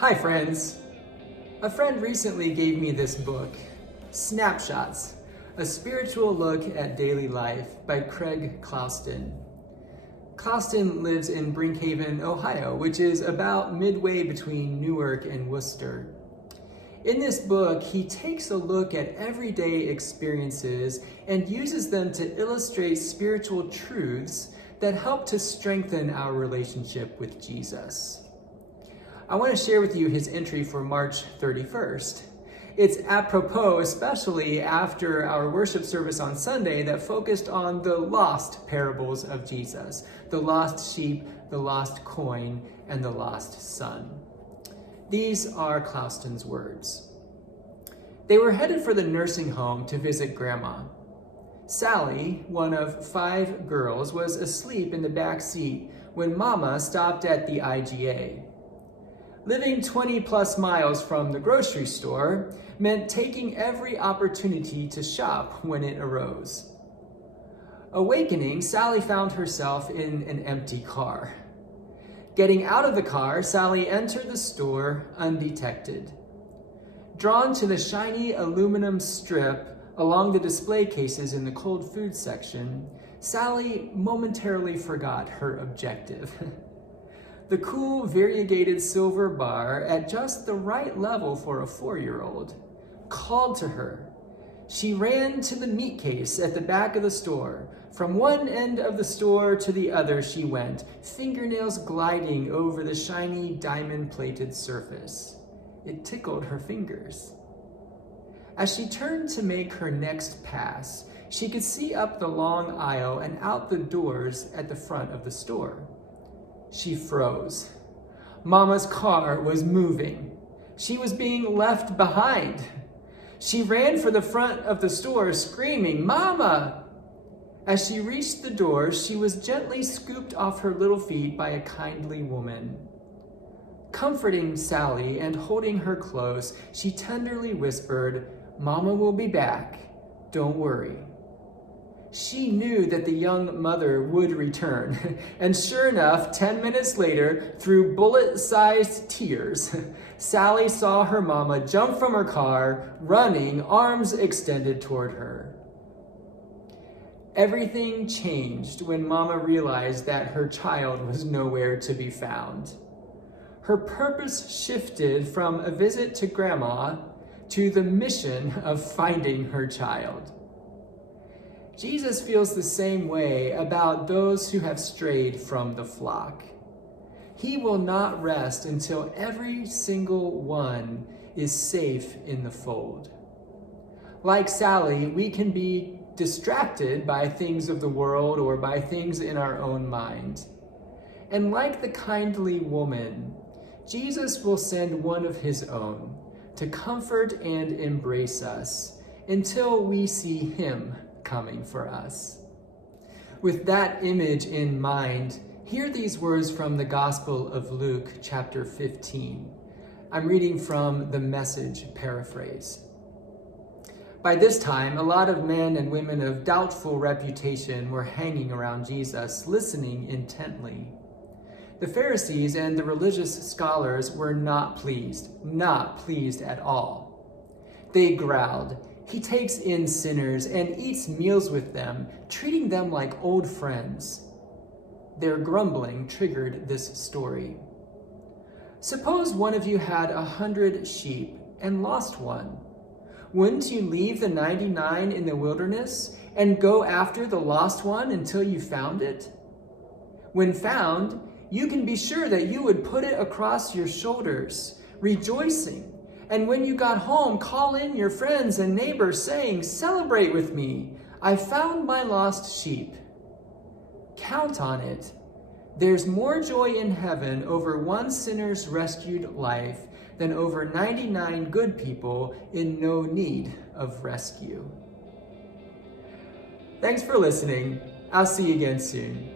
Hi friends! A friend recently gave me this book, Snapshots, A Spiritual Look at Daily Life by Craig Clouston. Clouston lives in Brinkhaven, Ohio, which is about midway between Newark and Worcester. In this book, he takes a look at everyday experiences and uses them to illustrate spiritual truths that help to strengthen our relationship with Jesus. I want to share with you his entry for March 31st. It's apropos, especially after our worship service on Sunday that focused on the lost parables of Jesus, the lost sheep, the lost coin, and the lost son. These are Clouston's words. They were headed for the nursing home to visit Grandma. Sally, one of 5 girls, was asleep in the back seat when Mama stopped at the IGA. Living 20 plus miles from the grocery store meant taking every opportunity to shop when it arose. Awakening, Sally found herself in an empty car. Getting out of the car, Sally entered the store undetected. Drawn to the shiny aluminum strip along the display cases in the cold food section, Sally momentarily forgot her objective. The cool, variegated silver bar at just the right level for a 4-year-old called to her. She ran to the meat case at the back of the store. From one end of the store to the other she went, fingernails gliding over the shiny diamond-plated surface. It tickled her fingers. As she turned to make her next pass, she could see up the long aisle and out the doors at the front of the store. She froze. Mama's car was moving. She was being left behind. She ran for the front of the store, screaming, "Mama!" As she reached the door, she was gently scooped off her little feet by a kindly woman. Comforting Sally and holding her close, she tenderly whispered, "Mama will be back. Don't worry." She knew that the young mother would return, and sure enough, 10 minutes later, through bullet-sized tears, Sally saw her mama jump from her car, running, arms extended toward her. Everything changed when Mama realized that her child was nowhere to be found. Her purpose shifted from a visit to Grandma to the mission of finding her child. Jesus feels the same way about those who have strayed from the flock. He will not rest until every single one is safe in the fold. Like Sally, we can be distracted by things of the world or by things in our own mind. And like the kindly woman, Jesus will send one of his own to comfort and embrace us until we see him coming for us. With that image in mind, hear these words from the Gospel of Luke, chapter 15. I'm reading from the Message paraphrase. By this time, a lot of men and women of doubtful reputation were hanging around Jesus, listening intently. The Pharisees and the religious scholars were not pleased at all. They growled, "He takes in sinners and eats meals with them, treating them like old friends." Their grumbling triggered this story. Suppose one of you had 100 sheep and lost one. Wouldn't you leave the 99 in the wilderness and go after the lost one until you found it? When found, you can be sure that you would put it across your shoulders, rejoicing. And when you got home, call in your friends and neighbors saying, "Celebrate with me. I found my lost sheep." Count on it. There's more joy in heaven over one sinner's rescued life than over 99 good people in no need of rescue. Thanks for listening. I'll see you again soon.